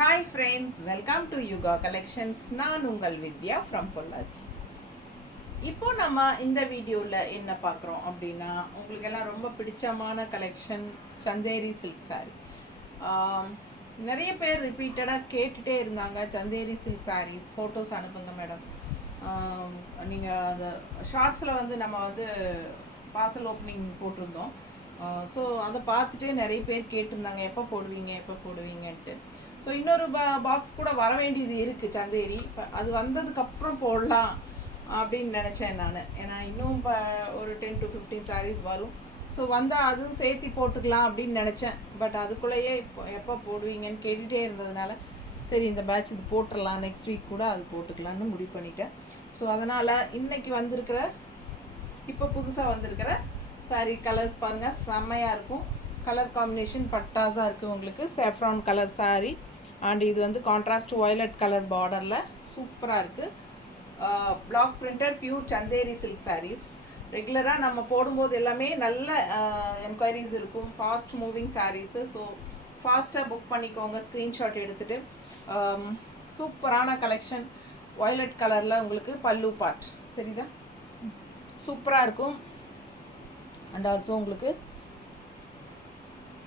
Hi friends, welcome to Yuga Collections. நான் உங்கள் வித்யா from Pollachi. இப்போ நம்ம இந்த வீடியோவில் என்ன பார்க்குறோம் அப்படின்னா, உங்களுக்கு எல்லாம் ரொம்ப பிடிச்சமான கலெக்ஷன் சந்தேரி சில்க் சாரீ. நிறைய பேர் ரிப்பீட்டடாக கேட்டுகிட்டே இருந்தாங்க, சந்தேரி சில்க் சாரீஸ் ஃபோட்டோஸ் அனுப்புங்க மேடம். நீங்கள் அந்த ஷார்ட்ஸில் வந்து நம்ம வந்து பார்சல் ஓப்பனிங் போட்டிருந்தோம். ஸோ அதை பார்த்துட்டு நிறைய பேர் கேட்டிருந்தாங்க, எப்போ போடுவீங்கன்ட்டு. ஸோ இன்னொரு பாக்ஸ் கூட வர வேண்டியது இருக்குது சந்தேரி. அது வந்ததுக்கப்புறம் போடலாம் அப்படின்னு நினச்சேன் நான். ஏன்னா இன்னும் ஒரு 10 to 15 சாரீஸ் வரும். ஸோ வந்தால் அதுவும் சேர்த்து போட்டுக்கலாம் அப்படின்னு நினச்சேன். பட் அதுக்குள்ளேயே இப்போ எப்போ போடுவீங்கன்னு கேட்டுகிட்டே இருந்ததுனால சரி இந்த பேட்ச் இது போட்டுடலாம், நெக்ஸ்ட் வீக் கூட அது போட்டுக்கலான்னு முடிவு பண்ணிட்டேன். ஸோ அதனால் இன்றைக்கி வந்திருக்கிற இப்போ புதுசாக வந்திருக்கிற சாரீ கலர்ஸ் பாருங்கள், செம்மையாக இருக்கும். கலர் காம்பினேஷன் பட்டாஸாக இருக்குது. உங்களுக்கு சேஃப்ரான் கலர் சாரீ அண்ட் இது வந்து கான்ட்ராஸ்ட் வயலட் கலர் பார்டரில் சூப்பராக இருக்குது. Block printed pure Chanderi silk saris. ரெகுலராக நம்ம போடும்போது எல்லாமே நல்ல என்கொயரிஸ் இருக்கும், ஃபாஸ்ட் மூவிங் சாரீஸு. ஸோ ஃபாஸ்ட்டாக புக் பண்ணிக்கோங்க, ஸ்க்ரீன்ஷாட் எடுத்துகிட்டு. சூப்பரான கலெக்ஷன். வயலட் கலரில் உங்களுக்கு பல்லு பார்ட் தெரியுதா, சூப்பராக இருக்கும். அண்ட் ஆல்சோ உங்களுக்கு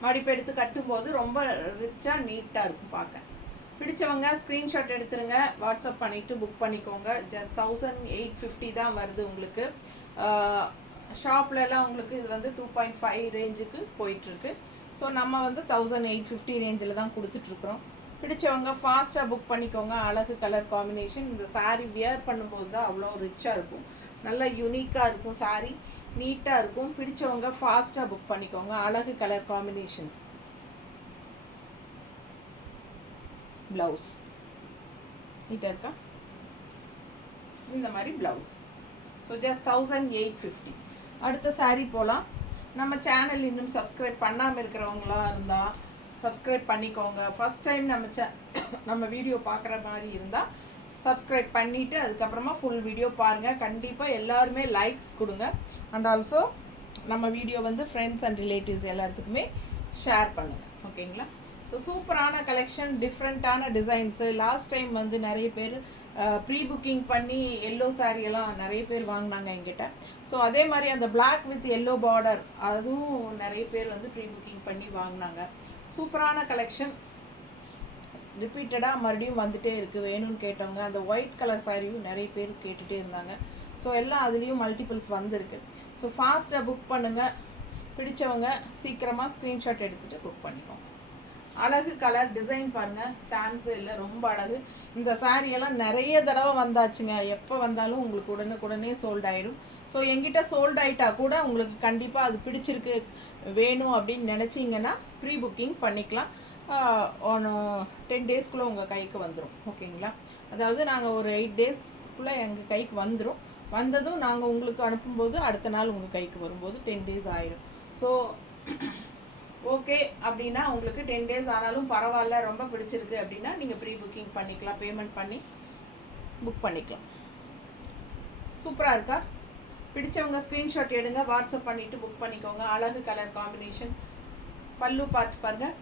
மடிப்பு எடுத்து கட்டும்போது ரொம்ப ரிச்சாக நீட்டாக இருக்கும் பார்க்க. பிடிச்சவங்க ஸ்க்ரீன்ஷாட் எடுத்துருங்க, வாட்ஸ்அப் பண்ணிவிட்டு புக் பண்ணிக்கோங்க. ஜஸ்ட் 1850 தான் வருது உங்களுக்கு. ஷாப்லலாம் உங்களுக்கு இது வந்து 2.5 ரேஞ்சுக்கு போயிட்டுருக்கு. ஸோ நம்ம வந்து 1850 ரேஞ்சில் தான் கொடுத்துட்ருக்குறோம். பிடிச்சவங்க ஃபாஸ்ட்டாக புக் பண்ணிக்கோங்க. அழகு கலர் காம்பினேஷன். இந்த சாரீ வியர் பண்ணும்போது தான் அவ்வளோ ரிச்சாக இருக்கும், நல்லா யூனிக்காக இருக்கும் சாரீ, நீட்டாக இருக்கும். பிடிச்சவங்க ஃபாஸ்ட்டாக புக் பண்ணிக்கோங்க. அழகு கலர் காம்பினேஷன்ஸ். ப்ளவுஸ் நீட்டாக இருக்கா, இந்த மாதிரி ப்ளவுஸ். So just 1850. அடுத்த சாரீ போகலாம். நம்ம சேனல் இன்னும் சப்ஸ்கிரைப் பண்ணாமல் இருக்கிறவங்களா இருந்தால் சப்ஸ்கிரைப் பண்ணிக்கோங்க. ஃபஸ்ட் டைம் நம்ம வீடியோ பார்க்குற மாதிரி இருந்தால் சப்ஸ்கிரைப் பண்ணிவிட்டு அதுக்கப்புறமா ஃபுல் வீடியோ பாருங்கள். கண்டிப்பாக எல்லாருமே லைக்ஸ் கொடுங்க. அண்ட் ஆல்சோ நம்ம வீடியோ வந்து ஃப்ரெண்ட்ஸ் அண்ட் ரிலேட்டிவ்ஸ் எல்லாத்துக்குமே ஷேர் பண்ணுங்கள், ஓகேங்களா? ஸோ சூப்பரான கலெக்ஷன், டிஃப்ரெண்ட்டான டிசைன்ஸு. லாஸ்ட் டைம் வந்து நிறைய பேர் ப்ரீ புக்கிங் பண்ணி எல்லோ சாரியெல்லாம் நிறைய பேர் வாங்கினாங்க என்கிட்ட. ஸோ அதே மாதிரி அந்த பிளாக் வித் எல்லோ பார்டர் அதுவும் நிறைய பேர் வந்து ப்ரீ புக்கிங் பண்ணி வாங்கினாங்க. சூப்பரான கலெக்ஷன், ரிப்பீட்டடாக மறுபடியும் வந்துகிட்டே இருக்குது. வேணும்னு கேட்டவங்க அந்த ஒயிட் கலர் சாரியும் நிறைய பேர் கேட்டுகிட்டே இருந்தாங்க. ஸோ எல்லாம் அதுலேயும் மல்டிபிள்ஸ் வந்திருக்கு. ஸோ ஃபாஸ்ட்டாக புக் பண்ணுங்கள். பிடிச்சவங்க சீக்கிரமாக ஸ்க்ரீன்ஷாட் எடுத்துகிட்டு புக் பண்ணிக்கோங்க. அழகு கலர் டிசைன் பாருங்கள், சான்ஸே இல்லை, ரொம்ப அழகு. இந்த சாரியெல்லாம் நிறைய தடவை வந்தாச்சுங்க. எப்போ வந்தாலும் உங்களுக்கு உடனே சோல்ட் ஆகிடும். ஸோ எங்கிட்ட சோல்ட் ஆகிட்டா கூட உங்களுக்கு கண்டிப்பாக அது பிடிச்சிருக்கு வேணும் அப்படின்னு நினச்சிங்கன்னா ப்ரீ புக்கிங் பண்ணிக்கலாம். ஒன் 10 டேஸ்க்குள்ளே உங்கள் கைக்கு வந்துடும், ஓகேங்களா? அதாவது நாங்கள் ஒரு 8 டேஸ்க்குள்ளே எங்கள் கைக்கு வந்துடும். வந்ததும் நாங்கள் உங்களுக்கு அனுப்பும்போது அடுத்த நாள் உங்கள் கைக்கு வரும்போது 10 டேஸ் ஆகிடும். ஸோ ஓகே அப்படின்னா உங்களுக்கு 10 டேஸ் ஆனாலும் பரவாயில்ல, ரொம்ப பிடிச்சிருக்கு அப்படின்னா நீங்கள் ப்ரீ புக்கிங் பண்ணிக்கலாம், பேமெண்ட் பண்ணி புக் பண்ணிக்கலாம். சூப்பராக இருக்கா? பிடிச்சவங்க ஸ்க்ரீன்ஷாட் எடுங்க, வாட்ஸ்அப் பண்ணிவிட்டு புக் பண்ணிக்கோங்க. அழகு கலர் காம்பினேஷன். பல்லு பார்த்து பாருங்கள்,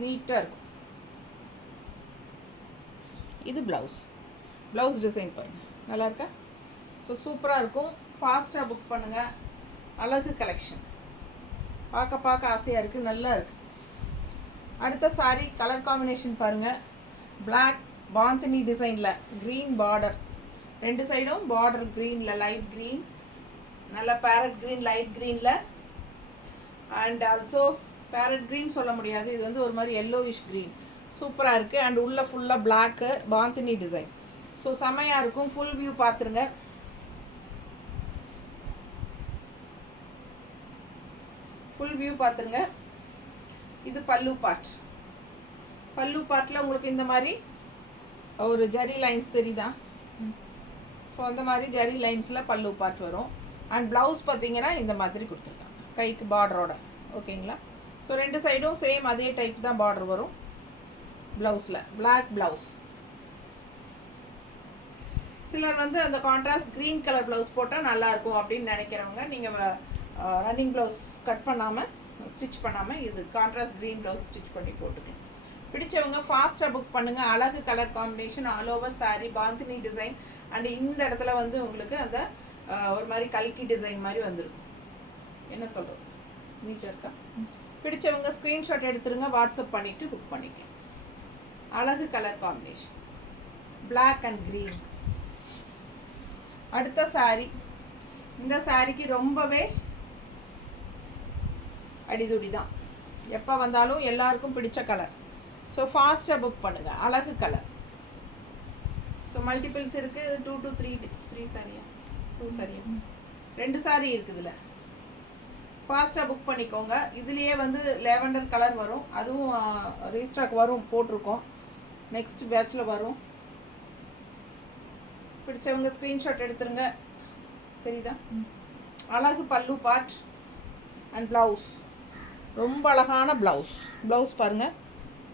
நீட்டாக இருக்கும். இது ப்ளவுஸ் டிசைன் பாருங்கள், நல்லா இருக்கா? ஸோ சூப்பராக இருக்கும். ஃபாஸ்ட்டாக புக் பண்ணுங்கள். அழகு கலெக்ஷன், பார்க்க ஆசையாக இருக்குது, நல்லா இருக்குது. அடுத்த சாரீ கலர் காம்பினேஷன் பாருங்கள். பிளாக் பாந்தினி டிசைனில் க்ரீன் பார்டர், 2 சைடும் பார்டர் க்ரீனில், லைட் க்ரீன், நல்ல பேரட் க்ரீன், லைட் க்ரீனில். அண்ட் ஆல்சோ பேரட் க்ரீன் சொல்ல முடியாது, இது வந்து ஒரு மாதிரி எல்லோயிஷ் க்ரீன். சூப்பராக இருக்குது. அண்ட் உள்ளே ஃபுல்லாக பிளாக்கு பாந்தினி டிசைன். ஸோ செமையாக இருக்கும். ஃபுல் வியூ பார்த்துருங்க. இது பல்லு பார்ட்டில் உங்களுக்கு இந்த மாதிரி ஒரு ஜரி லைன்ஸ் தெரியுதா? ஸோ அந்த மாதிரி ஜரி லைன்ஸில் பல்லு பார்ட் வரும். அண்ட் ப்ளவுஸ் பார்த்தீங்கன்னா இந்த மாதிரி கொடுத்துருக்காங்க, கைக்கு பார்டரோட, ஓகேங்களா? ஸோ 2 சைடும் சேம் அதே டைப் தான் பார்டர் வரும். ப்ளவுஸில் பிளாக் ப்ளவுஸ். சிலர் வந்து அந்த கான்ட்ராஸ்ட் க்ரீன் கலர் ப்ளவுஸ் போட்டால் நல்லாயிருக்கும் அப்படின்னு நினைக்கிறவங்க நீங்கள் ரன்னிங் ப்ளவுஸ் கட் பண்ணாமல் ஸ்டிச் பண்ணாமல் இது கான்ட்ராஸ்ட் க்ரீன் ப்ளவுஸ் ஸ்டிச் பண்ணி போட்டுக்கலாம். பிடிச்சவங்க ஃபாஸ்ட்டாக புக் பண்ணுங்கள். அழகு colour combination, all over sari, bandhani design. And இந்த இடத்துல வந்து உங்களுக்கு அந்த ஒரு மாதிரி கல்கி டிசைன் மாதிரி வந்துருக்கும். என்ன சொல்கிறோம், நீட்டாக இருக்கா? பிடிச்சவங்க ஸ்க்ரீன்ஷாட் எடுத்துருங்க, வாட்ஸ்அப் பண்ணிவிட்டு புக் பண்ணிக்கலாம். அழகு colour combination, black and green. அடுத்த சாரீ, இந்த சாரீக்கு ரொம்பவே அடிதுடி தான், எப்போ வந்தாலும் எல்லாருக்கும் பிடிச்ச கலர். ஸோ ஃபாஸ்ட்டாக புக் பண்ணுங்கள். அழகு கலர். ஸோ மல்டிபிள்ஸ் இருக்குது. 2 to 3 சாரியா, 2 சாரியா, 2 சாரீ இருக்குது இதில். ஃபாஸ்ட்டாக புக் பண்ணிக்கோங்க. இதுலேயே வந்து லேவண்டர் கலர் வரும், அதுவும் ரீஸ்டாக் வரும், போட்டிருக்கோம், நெக்ஸ்ட் பேட்சில் வரும். பிடிச்சவங்க ஸ்க்ரீன்ஷாட் எடுத்துருங்க. தெரியுதா? அழகு பல்லு பார்ட் அண்ட் ப்ளவுஸ். ரொம்ப அழகான ப்ளவுஸ். ப்ளவுஸ் பாருங்கள்,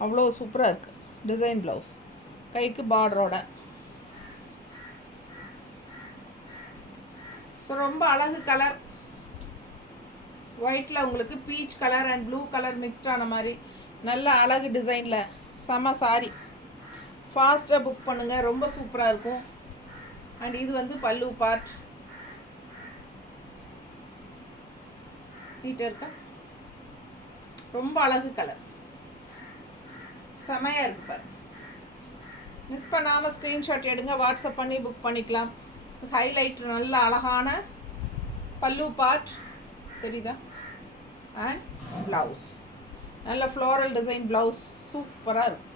அவ்வளோ சூப்பராக இருக்குது. டிசைன் ப்ளவுஸ், கைக்கு பார்டரோட. ஸோ ரொம்ப அழகு கலர். ஒயிட்டில் உங்களுக்கு peach colour and blue colour மிக்ஸ்டான மாதிரி நல்ல அழகு டிசைனில் செம சாரி. ஃபாஸ்ட்டாக புக் பண்ணுங்கள், ரொம்ப சூப்பராக இருக்கும். அண்ட் இது வந்து பல்லு பார்ட். நீட்டாக இருக்கா? ரொம்ப அழகு கலர், செமையாக இருக்குது பாரு. மிஸ் பண்ணாமல் ஸ்க்ரீன்ஷாட் எடுங்க, வாட்ஸ்அப் பண்ணி புக் பண்ணிக்கலாம். ஹைலைட் நல்ல அழகான பல்லு பார்ட் தெரியுதா? அண்ட் ப்ளவுஸ் நல்ல ஃப்ளோரல் டிசைன் ப்ளவுஸ், சூப்பராக இருக்கும்,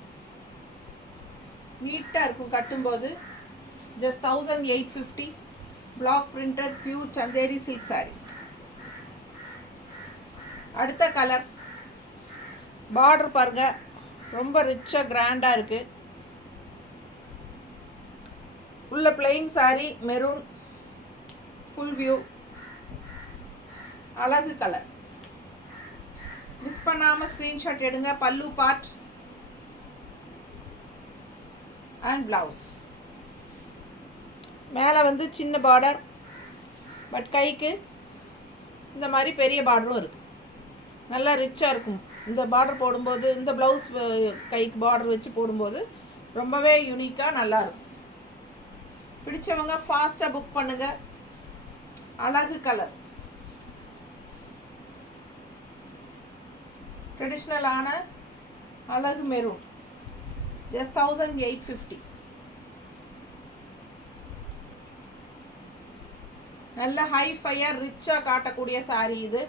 நீட்டாக இருக்கும் கட்டும்போது. Just 1850. Block printed pure Chanderi silk saris. அடுத்த கலர், பார்டர் பாருங்க, ரொம்ப ரிச்சாக கிராண்டாக இருக்குது. உள்ள plain sari, maroon full view, அழகு கலர். மிஸ் பண்ணாமல் ஸ்க்ரீன்ஷாட் எடுங்க. Pallu part and blouse. மேலே வந்து சின்ன பார்டர், பட் கைக்கு இந்த மாதிரி பெரிய பார்டரும் இருக்குது. நல்லா ரிச்சாக இருக்கும். இந்த பார்டர் போடும்போது, இந்த ப்ளவுஸ் கைக்கு பார்டர் வச்சு போடும்போது ரொம்பவே யூனிக்காக நல்லாயிருக்கும். பிடிச்சவங்க ஃபாஸ்ட்டாக புக் பண்ணுங்கள். அழகு கலர், ட்ரெடிஷ்னலான அழகு மெரூன். ஜஸ்ட் 1850. நல்ல ஹை ஃபையாக ரிச்சாக காட்டக்கூடிய சாரீ இது.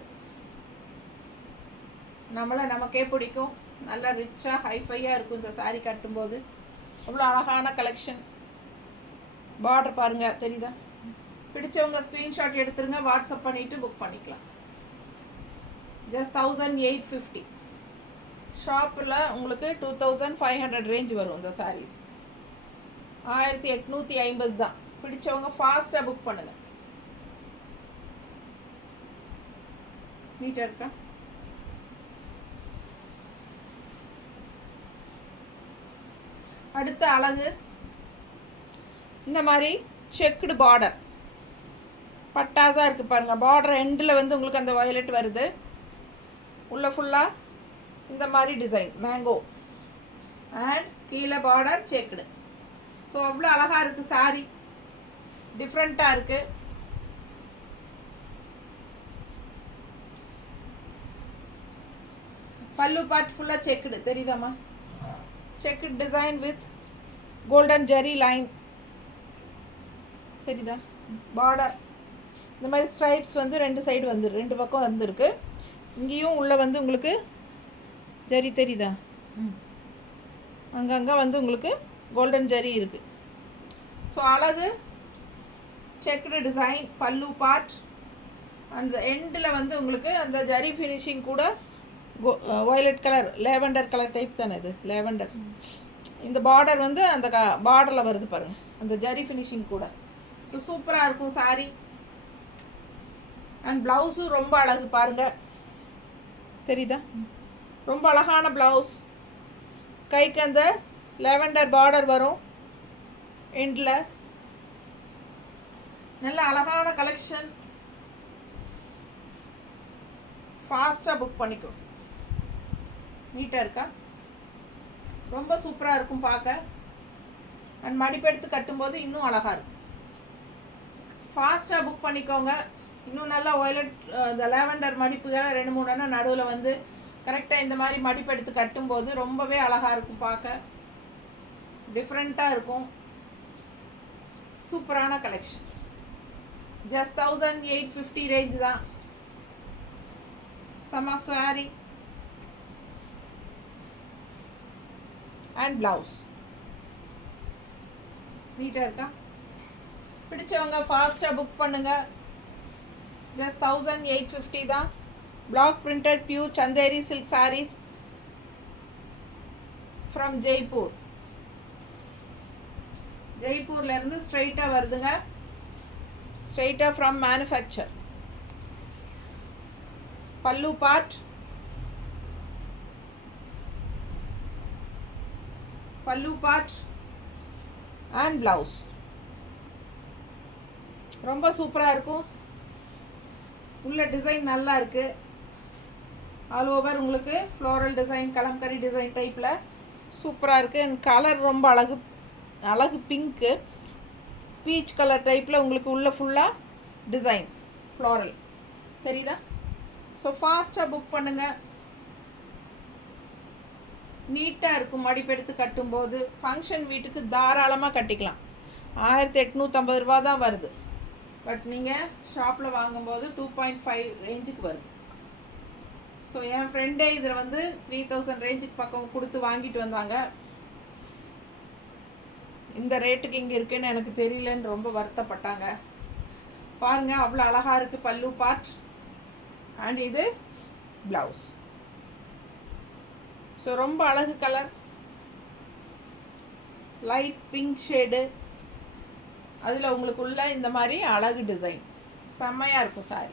நமக்கே பிடிக்கும். நல்லா ரிச்சாக ஹைஃபையாக இருக்கும் இந்த சாரீ கட்டும்போது. அவ்வளோ அழகான கலெக்ஷன். பார்டர் பாருங்கள், தெரியுதா? பிடிச்சவங்க ஸ்க்ரீன்ஷாட் எடுத்துருங்க, வாட்ஸ்அப் பண்ணிவிட்டு புக் பண்ணிக்கலாம். ஜஸ்ட் 1850. ஷாப்பில் உங்களுக்கு 2500 ரேஞ்ச் வரும் இந்த சாரீஸ். 1850 தான். பிடிச்சவங்க ஃபாஸ்ட்டாக புக் பண்ணுங்கள். நீட்டாக இருக்கா? அடுத்த அழகு, இந்த மாதிரி செக்குடு பார்டர் பட்டாஸாக இருக்குது பாருங்கள். பார்டர் எண்டில் வந்து உங்களுக்கு அந்த வயலட் வருது. உள்ள ஃபுல்லாக இந்த மாதிரி டிசைன் மேங்கோ அண்ட் கீழே பார்டர் செக்குடு. ஸோ அவ்வளோ அழகாக இருக்குது சாரீ, டிஃப்ரெண்ட்டாக இருக்குது. பல்லு பார்ட் ஃபுல்லாக செக்குடு, தெரியுதாம்மா? Checked design with golden zari line, தெரியுதா? பார்டர் இந்த மாதிரி ஸ்ட்ரைப்ஸ் வந்து 2 சைடு வந்து 2 பக்கம் வந்துருக்கு. இங்கேயும் உள்ளே வந்து உங்களுக்கு ஜரி தெரியுதா? அங்கங்கே வந்து உங்களுக்கு கோல்டன் ஜரி இருக்குது. ஸோ அழகு செக்குடு டிசைன், பல்லு பார்ட். அந்த எண்டில் வந்து உங்களுக்கு அந்த ஜரி ஃபினிஷிங் கூட violet colour, lavender colour type தானே இது, லேவண்டர். இந்த பார்டர் வந்து அந்த பார்டரில் வருது பாருங்கள், அந்த ஜரி ஃபினிஷிங் கூட. ஸோ சூப்பராக இருக்கும் சாரீ. அண்ட் ப்ளவுஸும் ரொம்ப அழகு பாருங்கள், தெரியுதா? ரொம்ப அழகான ப்ளவுஸ். கைக்கு அந்த லேவண்டர் பார்டர் வரும் எண்டில். நல்ல அழகான கலெக்ஷன். ஃபாஸ்ட்டாக புக் பண்ணிக்கோ. நீட்டாக இருக்கா? ரொம்ப சூப்பராக இருக்கும் பார்க்க. அண்ட் மடிப்பெடுத்து கட்டும்போது இன்னும் அழகாக இருக்கும். ஃபாஸ்ட்டாக புக் பண்ணிக்கோங்க. இன்னும் நல்லா ஒயலட் இந்த லேவெண்டர் மடிப்புகளை 2-3 நடுவில் வந்து கரெக்டாக இந்த மாதிரி மடிப்பெடுத்து கட்டும்போது ரொம்பவே அழகாக இருக்கும் பார்க்க. டிஃப்ரெண்ட்டாக இருக்கும். சூப்பரான கலெக்ஷன். ஜஸ்ட் 1850 ரேஞ்ச் தான். சமா சாரி அண்ட் ப்ளவுஸ். நீட்டாக இருக்கா? பிடிச்சவங்க ஃபாஸ்ட்டாக புக் பண்ணுங்கள். ஜஸ்ட் 1850 தான். Block printed pure Chanderi silk saris from Jaipur. ஜெய்ப்பூர்லேருந்து ஸ்ட்ரைட்டாக வருதுங்க. ஸ்ட்ரைட்டாக from manufacture. Pallu part, and blouse. ரொம்ப சூப்பராக இருக்கும். உள்ள டிசைன் நல்லா இருக்குது. ஆல் ஓவர் உங்களுக்கு ஃப்ளோரல் டிசைன், கலம்கரி டிசைன் டைப்பில் சூப்பராக இருக்குது. அண்ட் கலர் ரொம்ப அழகு பிங்க்கு, பீச் கலர் டைப்பில் உங்களுக்கு உள்ள ஃபுல்லாக டிசைன் ஃப்ளோரல் தெரியுதா? ஸோ ஃபாஸ்ட்டாக புக் பண்ணுங்கள். நீட்டாக இருக்கும். மடிப்பெடுத்து கட்டும்போது ஃபங்க்ஷன் வீட்டுக்கு தாராளமாக கட்டிக்கலாம். 1850 ரூபா தான் வருது. பட் நீங்கள் ஷாப்பில் வாங்கும்போது 2.5 ரேஞ்சுக்கு வருது. ஸோ என் ஃப்ரெண்டே இதில் வந்து 3000 ரேஞ்சுக்கு பக்கம் கொடுத்து வாங்கிட்டு வந்தாங்க. இந்த ரேட்டுக்கு இங்கே இருக்குன்னு எனக்கு தெரியலன்னு ரொம்ப வருத்தப்பட்டாங்க. பாருங்கள், அவ்வளோ அழகாக இருக்குது பல்லு பார்ட். அண்ட் இது ப்ளவுஸ். ஸோ ரொம்ப அழகு கலர், லைட் பிங்க் ஷேடு. அதில் உங்களுக்கு உள்ள இந்த மாதிரி அழகு டிசைன் செம்மையாக இருக்கும் சாரி.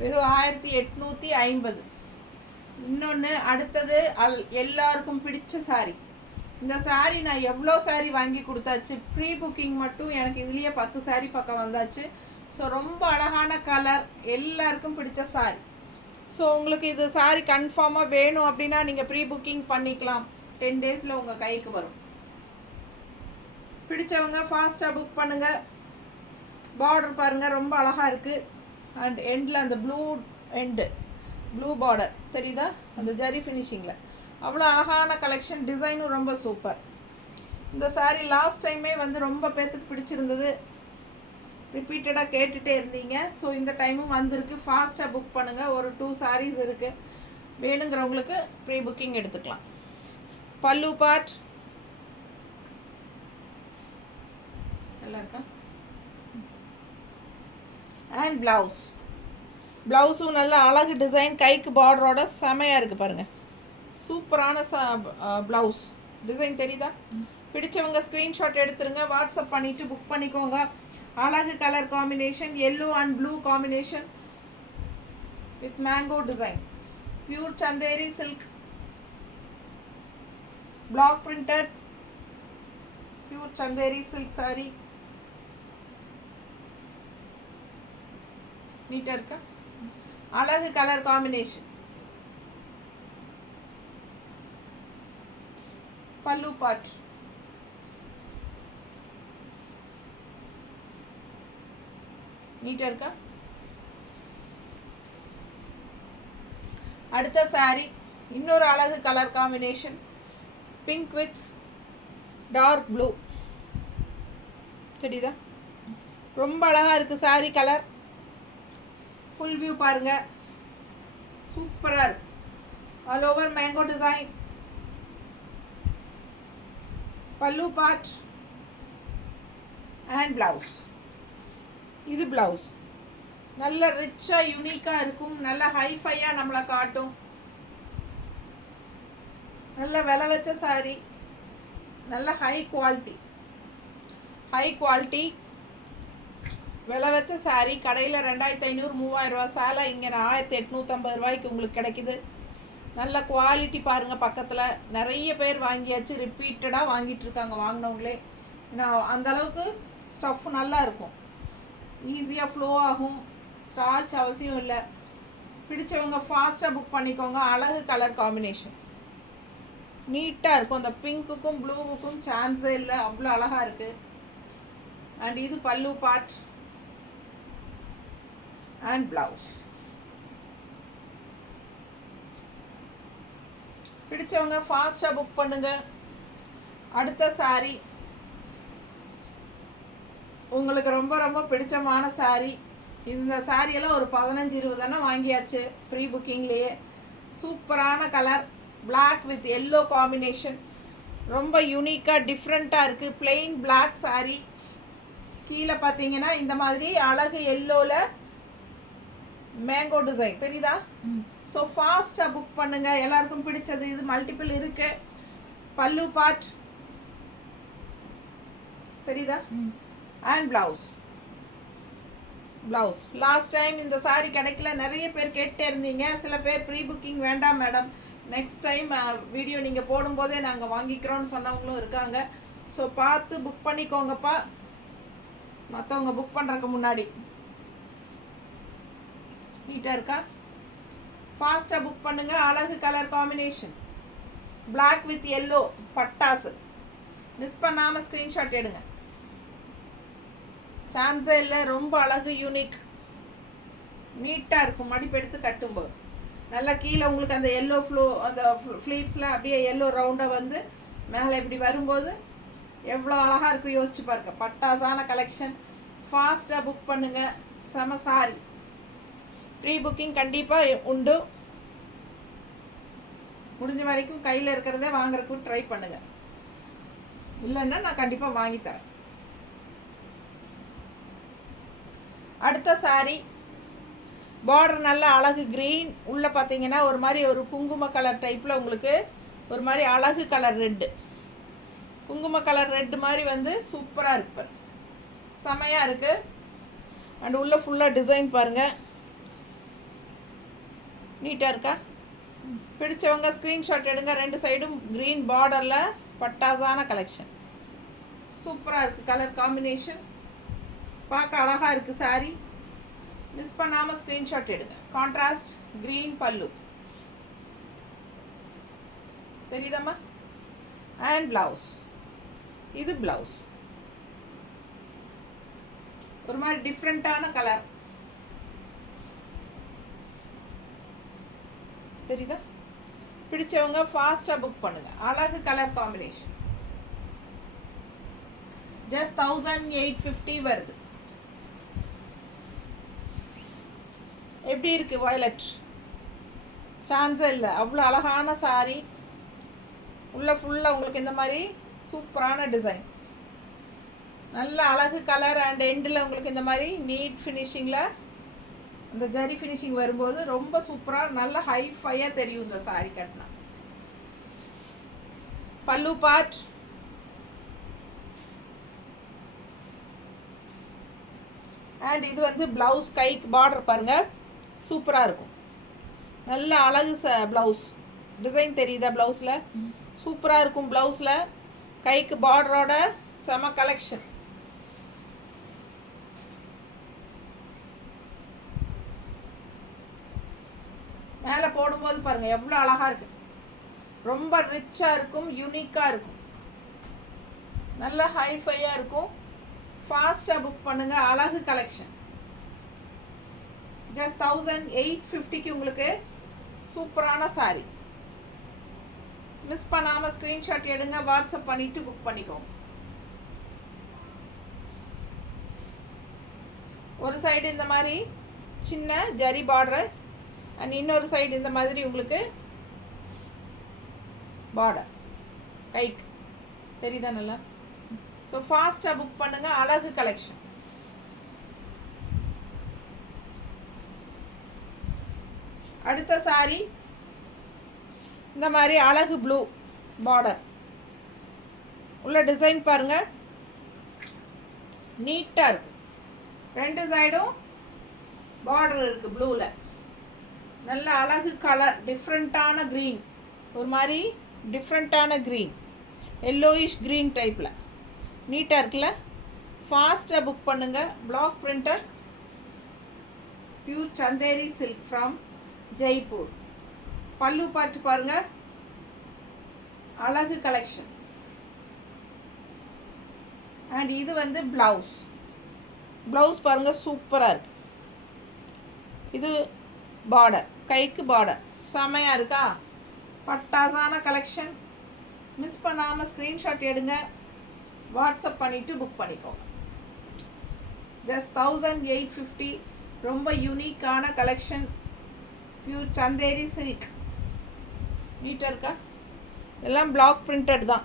வெறும் 1850. இன்னொன்று அடுத்தது எல்லாருக்கும் பிடிச்ச சாரி. இந்த சாரி நான் எவ்வளோ சாரி வாங்கி கொடுத்தாச்சு. ப்ரீ புக்கிங் மட்டும் எனக்கு இதுலேயே 10 சாரி பக்கம் வந்தாச்சு. ஸோ ரொம்ப அழகான கலர், எல்லாருக்கும் பிடிச்ச சாரி. ஸோ உங்களுக்கு இது சாரி கன்ஃபார்மாக வேணும் அப்படின்னா நீங்கள் ப்ரீ புக்கிங் பண்ணிக்கலாம். 10 டேஸில் உங்கள் கைக்கு வரும். பிடிச்சவங்க ஃபாஸ்ட்டாக புக் பண்ணுங்கள். பார்டர் பாருங்கள், ரொம்ப அழகாக இருக்குது. அண்ட் எண்டில் அந்த ப்ளூ பார்டர் தெரியுதா? அந்த ஜரி ஃபினிஷிங்கில் அவ்வளோ அழகான கலெக்ஷன். டிசைனும் ரொம்ப சூப்பர். இந்த சாரீ லாஸ்ட் டைமே வந்து ரொம்ப பேர்த்துக்கு பிடிச்சிருந்தது. ரிப்பீட்டடாக கேட்டுகிட்டே இருந்தீங்க. ஸோ இந்த டைமும் வந்திருக்கு. ஃபாஸ்ட்டாக புக் பண்ணுங்கள். ஒரு 2 சாரீஸ் இருக்குது. வேணுங்கிறவங்களுக்கு ப்ரீ புக்கிங் எடுத்துக்கலாம். பல்லு பார்ட் நல்லா இருக்கா? அண்ட் ப்ளவுஸும் நல்ல அழகு டிசைன், கைக்கு பார்டரோட செமையாக இருக்குது பாருங்கள். சூப்பரான ப்ளவுஸ் டிசைன் தெரியுதா? பிடிச்சவங்க ஸ்க்ரீன்ஷாட் எடுத்துருங்க. வாட்ஸ்அப் பண்ணிவிட்டு புக் பண்ணிக்கோங்க. அழகு colour combination, yellow and blue combination with mango design. Pure Chanderi silk, block printed pure Chanderi silk sari. நீட்டாக இருக்கா? அழகு கலர் காம்பினேஷன். பல்லு பார்ட். நீட்டாக இருக்கா? அடுத்த சாரி இன்னொரு அழகு colour combination, pink with dark blue தெரியுதா? ரொம்ப அழகாக இருக்குது சாரி கலர். ஃபுல் வியூ பாருங்கள், சூப்பராக இருக்கு. All over mango design. பல்லு பார்ட் அண்ட் ப்ளவுஸ். இது ப்ளவுஸ் நல்ல ரிச்சாக யூனிக்காக இருக்கும். நல்ல ஹைஃபையாக நம்மளை காட்டும். நல்ல விலை வச்ச சாரி, நல்ல ஹை குவாலிட்டி விலை வச்ச சாரி. கடையில் 2500-3000 ரூபா சேலை, இங்கே 1850 ரூபாய்க்கு உங்களுக்கு கிடைக்குது. நல்ல குவாலிட்டி பாருங்கள். பக்கத்தில் நிறைய பேர் வாங்கியாச்சு, ரிப்பீட்டடாக வாங்கிட்டு இருக்காங்க வாங்கினவங்களே. நான் அந்தளவுக்கு ஸ்டஃப் நல்லா இருக்கும், ஈஸியாக ஃப்ளோ ஆகும், ஸ்டார்ச் அவசியம் இல்லை. பிடிச்சவங்க ஃபாஸ்ட்டாக புக் பண்ணிக்கோங்க. அழகு கலர் காம்பினேஷன், நீட்டாக இருக்கும். அந்த பிங்க்குக்கும் ப்ளூவுக்கும் சான்ஸே இல்லை, அவ்வளோ அழகாக இருக்குது. அண்ட் இது பல்லு பார்ட் அண்ட் ப்ளவுஸ். பிடிச்சவங்க ஃபாஸ்ட்டாக புக் பண்ணுங்க. அடுத்த சாரீ உங்களுக்கு ரொம்ப ரொம்ப பிடிச்சமான சாரீ. இந்த சாரியெல்லாம் ஒரு 15-20 வாங்கியாச்சு ப்ரீ புக்கிங்லேயே. சூப்பரான colour, black with yellow combination, ரொம்ப யூனிக்காக டிஃப்ரெண்ட்டாக இருக்குது. பிளெயின் பிளாக் சாரீ, கீழே பார்த்தீங்கன்னா இந்த மாதிரி அழகு எல்லோவில் மேங்கோ டிசைன் தெரியுதா? ஸோ ஃபாஸ்ட்டாக புக் பண்ணுங்கள், எல்லாருக்கும் பிடிச்சது. இது மல்டிபிள் இருக்குது. பல்லு பார்ட் தெரியுதா? And blouse. லாஸ்ட் டைம் இந்த சாரீ கிடைக்கல, நிறைய பேர் கேட்டே இருந்தீங்க. சில பேர் ப்ரீ புக்கிங் வேண்டாம் மேடம், நெக்ஸ்ட் டைம் வீடியோ நீங்கள் போடும்போதே நாங்கள் வாங்கிக்கிறோன்னு சொன்னவங்களும் இருக்காங்க. ஸோ பார்த்து புக் பண்ணிக்கோங்கப்பா, மற்றவங்க புக் பண்ணுறதுக்கு முன்னாடி. நீட்டாக இருக்கா? ஃபாஸ்ட்டாக புக் பண்ணுங்கள். அழகு colour combination, black with yellow பட்டாசு. மிஸ் பண்ணாமல் ஸ்க்ரீன்ஷாட் எடுங்க, சான்ஸே இல்லை. ரொம்ப அழகு, யூனிக், நீட்டாக இருக்கும். மடிப்பெடுத்து கட்டும்போது நல்லா கீழே உங்களுக்கு அந்த எல்லோ அந்த ஃப்ளீட்ஸில் அப்படியே எல்லோ ரவுண்டாக வந்து மேலே இப்படி வரும்போது எவ்வளோ அழகாக இருக்கும் யோசிச்சு பாருங்க. பட்டாசான கலெக்ஷன். ஃபாஸ்ட்டாக புக் பண்ணுங்கள். செம சாரி. ப்ரீ புக்கிங் கண்டிப்பாக உண்டு. முடிஞ்ச வரைக்கும் கையில் இருக்கிறதே வாங்குறதுக்கு ட்ரை பண்ணுங்கள், இல்லைன்னா நான் கண்டிப்பாக வாங்கித்தரேன். அடுத்த சாரீ பார்டர் நல்ல அழகு க்ரீன், உள்ளே பார்த்தீங்கன்னா ஒரு மாதிரி ஒரு குங்கும கலர் டைப்பில் உங்களுக்கு ஒரு மாதிரி அழகு கலர் ரெட்டு, குங்கும கலர் ரெட்டு மாதிரி வந்து சூப்பராக இருக்கு, செமையாக இருக்குது. அண்ட் உள்ளே ஃபுல்லாக டிசைன் பாருங்கள், நீட்டாக இருக்கா? பிடிச்சவங்க ஸ்க்ரீன்ஷாட் எடுங்க. 2 சைடும் க்ரீன் பார்டரில் பட்டாசான கலெக்ஷன், சூப்பராக இருக்குது. கலர் காம்பினேஷன் பார்க்க அழகாக இருக்குது சாரீ. மிஸ் பண்ணாமல் ஸ்க்ரீன்ஷாட் எடுங்க. கான்ட்ராஸ்ட் க்ரீன் பல்லு தெரியுதாம்மா? And blouse. இது ப்ளவுஸ் ஒரு மாதிரி டிஃப்ரெண்ட்டான கலர் தெரியுதா? பிடிச்சவங்க ஃபாஸ்ட்டாக புக் பண்ணுங்கள். அழகு கலர் காம்பினேஷன். ஜஸ்ட் 1850 வருது. எப்படி இருக்குது வயலட்? சான்ஸே இல்லை, அவ்வளோ அழகான சாரீ. உள்ளே ஃபுல்லாக உங்களுக்கு இந்த மாதிரி சூப்பரான டிசைன், நல்ல அழகு கலர். அண்ட் எண்டில் உங்களுக்கு இந்த மாதிரி நீட் ஃபினிஷிங்கில் அந்த ஜரி ஃபினிஷிங் வரும்போது ரொம்ப சூப்பராக நல்ல ஹைஃபையாக தெரியும் இந்த சாரீ கட்டினா. பல்லு பார்ட் அண்ட் இது வந்து ப்ளவுஸ். கைக்கு பார்டர் பாருங்கள், சூப்பராக இருக்கும். நல்ல அழகு ப்ளவுஸ் டிசைன் தெரியுதா? ப்ளவுஸில் சூப்பராக இருக்கும். ப்ளவுஸில் கைக்கு பார்டரோட செம கலெக்ஷன். மேலே போடும்போது பாருங்கள் எவ்வளோ அழகாக இருக்குது. ரொம்ப ரிச்சாக இருக்கும், யூனிக்காக இருக்கும், நல்ல ஹைஃபையாக இருக்கும். ஃபாஸ்ட்டாக புக் பண்ணுங்கள். அழகு கலெக்ஷன். ஜஸ்ட் 1850க்கு உங்களுக்கு சூப்பரான சாரீ. மிஸ் பண்ணாமல் ஸ்க்ரீன்ஷாட் எடுங்க, வாட்ஸ்அப் பண்ணிவிட்டு புக் பண்ணிக்கோங்க. ஒரு சைடு இந்த மாதிரி சின்ன ஜரி பார்டர் அண்ட் இன்னொரு சைடு இந்த மாதிரி உங்களுக்கு பார்டர் கைக்கு தெரியுதா நல்லா? ஸோ ஃபாஸ்ட்டாக புக் பண்ணுங்கள். அழகு கலெக்ஷன். அடுத்த சாரீ இந்த மாதிரி அழகு ப்ளூ பார்டர், உள்ள டிசைன் பாருங்கள், நீட்டாக இருக்கு. 2 சைடும் பார்டர் இருக்குது ப்ளூவில். நல்ல அழகு கலர், டிஃப்ரெண்ட்டான க்ரீன், ஒரு மாதிரி டிஃப்ரெண்ட்டான க்ரீன், எல்லோயிஷ் க்ரீன் டைப்பில் நீட்டாக இருக்குல்ல? ஃபாஸ்ட்டாக புக் பண்ணுங்கள். Block printed pure Chanderi silk from Jaipur. Pallu பார்த்து பாருங்க, அழகு கலெக்ஷன். அண்ட் இது வந்து ப்ளவுஸ். ப்ளவுஸ் பாருங்கள் சூப்பராக இருக்குது. இது பார்டர், கைக்கு பார்டர் செமையாக இருக்கா? பட்டாசான கலெக்ஷன். மிஸ் பண்ணாமல் ஸ்க்ரீன்ஷாட் எடுங்க, வாட்ஸ்அப் பண்ணிவிட்டு புக் பண்ணிக்கோங்க. ஜஸ்ட் 1850. ரொம்ப யூனிக்கான கலெக்ஷன். Pure Chanderi silk. நீட்டாக இருக்கா? எல்லாம் பிளாக் பிரிண்டட் தான்.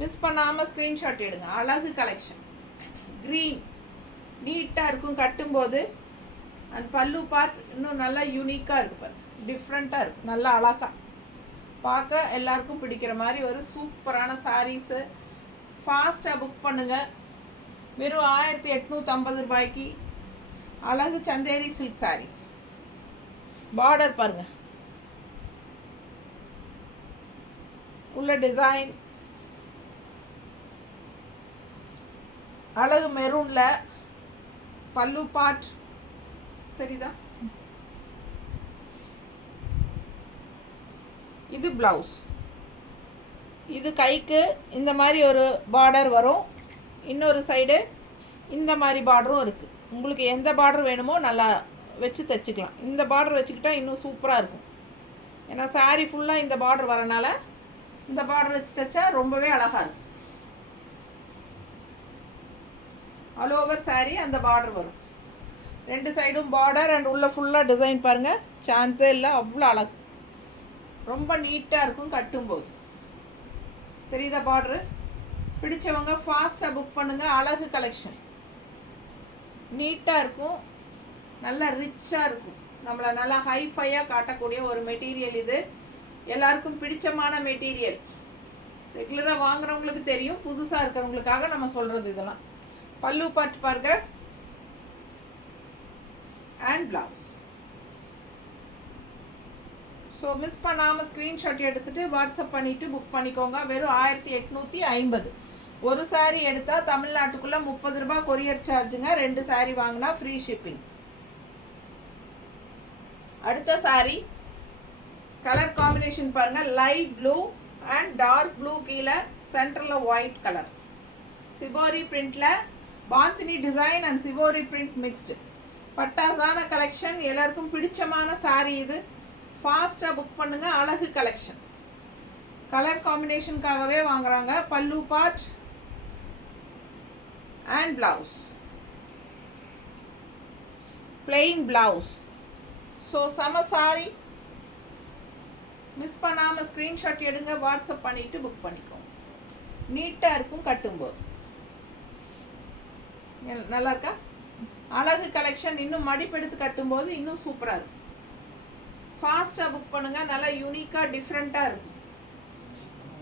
மிஸ் பண்ணாமல் ஸ்க்ரீன்ஷாட் எடுங்க. அழகு கலெக்ஷன். க்ரீன் நீட்டாக இருக்கும் கட்டும்போது. அண்ட் பல்லு பார்ட் இன்னும் நல்லா யூனிக்காக இருக்குது பாரு, டிஃப்ரெண்ட்டாக இருக்குது, நல்லா அழகாக பார்க்க எல்லாருக்கும் பிடிக்கிற மாதிரி ஒரு சூப்பரான சாரீஸு. ஃபாஸ்ட்டாக புக் பண்ணுங்கள். வெறும் 1850 ரூபாய்க்கு அழகு சந்தேரி சில்க் சாரீஸ். பார்டர் பாருங்கள், உள்ள டிசைன் அழகு மெரூனில். பல்லு பார்ட் தெரியுதா? இது ப்ளவுஸ். இது கைக்கு இந்த மாதிரி ஒரு பார்டர் வரும், இன்னொரு சைடு இந்த மாதிரி பார்டரும் இருக்குது. உங்களுக்கு எந்த பார்டர் வேணுமோ நல்லா வச்சு தைச்சிக்கலாம். இந்த பார்டர் வச்சுக்கிட்டா இன்னும் சூப்பராக இருக்கும். ஏன்னா சாரீ ஃபுல்லாக இந்த பார்டர் வரனால இந்த பார்டர் வச்சு தைச்சா ரொம்பவே அழகாக இருக்கும். ஆல் ஓவர் சாரீ அந்த பார்டர் வரும். ரெண்டு சைடும் பார்டர் அண்ட் உள்ள ஃபுல்லாக டிசைன் பாருங்கள், சான்ஸே இல்லை, அவ்வளோ அழகு. ரொம்ப நீட்டாக இருக்கும் கட்டும்போது. தெரியுதா பார்டரு? பிடிச்சவங்க ஃபாஸ்ட்டாக புக் பண்ணுங்கள். அழகு கலெக்ஷன் நீட்டாக இருக்கும், நல்லா ரிச்சாக இருக்கும். நம்மளை நல்லா ஹைஃபையாக காட்டக்கூடிய ஒரு மெட்டீரியல் இது. எல்லாருக்கும் பிடிச்சமான மெட்டீரியல். ரெகுலராக வாங்குறவங்களுக்கு தெரியும், புதுசாக இருக்கிறவங்களுக்காக நம்ம சொல்கிறது இதெல்லாம். பல்லு பார்ட் பாருங்க அண்ட் ப்ளவுஸ். ஸோ மிஸ் பண்ணாமல் ஸ்க்ரீன்ஷாட் எடுத்துகிட்டு வாட்ஸ்அப் பண்ணிவிட்டு புக் பண்ணிக்கோங்க. வெறும் 1850. ஒரு சாரீ எடுத்தால் தமிழ்நாட்டுக்குள்ளே 30 ரூபா கொரியர் சார்ஜுங்க. 2 சாரீ வாங்கினா ஃப்ரீ ஷிப்பிங். அடுத்த சாரீ கலர் காம்பினேஷன் பாருங்கள், light blue and dark blue, கீழே சென்டரில் ஒயிட் கலர். சிபோரி பிரிண்டில் bandhani design and shibori print mixed. பட்டாசான கலெக்ஷன், எல்லாருக்கும் பிடிச்சமான சாரீ இது. ஃபாஸ்ட்டாக புக் பண்ணுங்கள். அழகு கலெக்ஷன். கலர் காம்பினேஷனுக்காகவே வாங்குறாங்க. பல்லு part and blouse, plain blouse. So செம சாரீ. மிஸ் பண்ணாமல் ஸ்க்ரீன்ஷாட் எடுங்க, வாட்ஸ்அப் பண்ணிவிட்டு புக் பண்ணிக்கோங்க. நீட்டாக இருக்கும் கட்டும்போது. நல்லா இருக்கா? அழகு கலெக்ஷன். இன்னும் மடிப்பெடுத்து கட்டும்போது இன்னும் சூப்பராக இருக்கும். ஃபாஸ்ட்டாக புக் பண்ணுங்கள். நல்லா யூனிக்காக டிஃப்ரெண்ட்டாக இருக்கும்.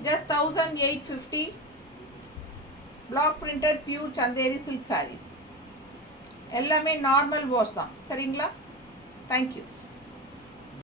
Just 1850. Block printed pure Chanderi silk saris. எல்லாமே நார்மல் வாஷ் தான். சரிங்களா? தேங்க்யூ.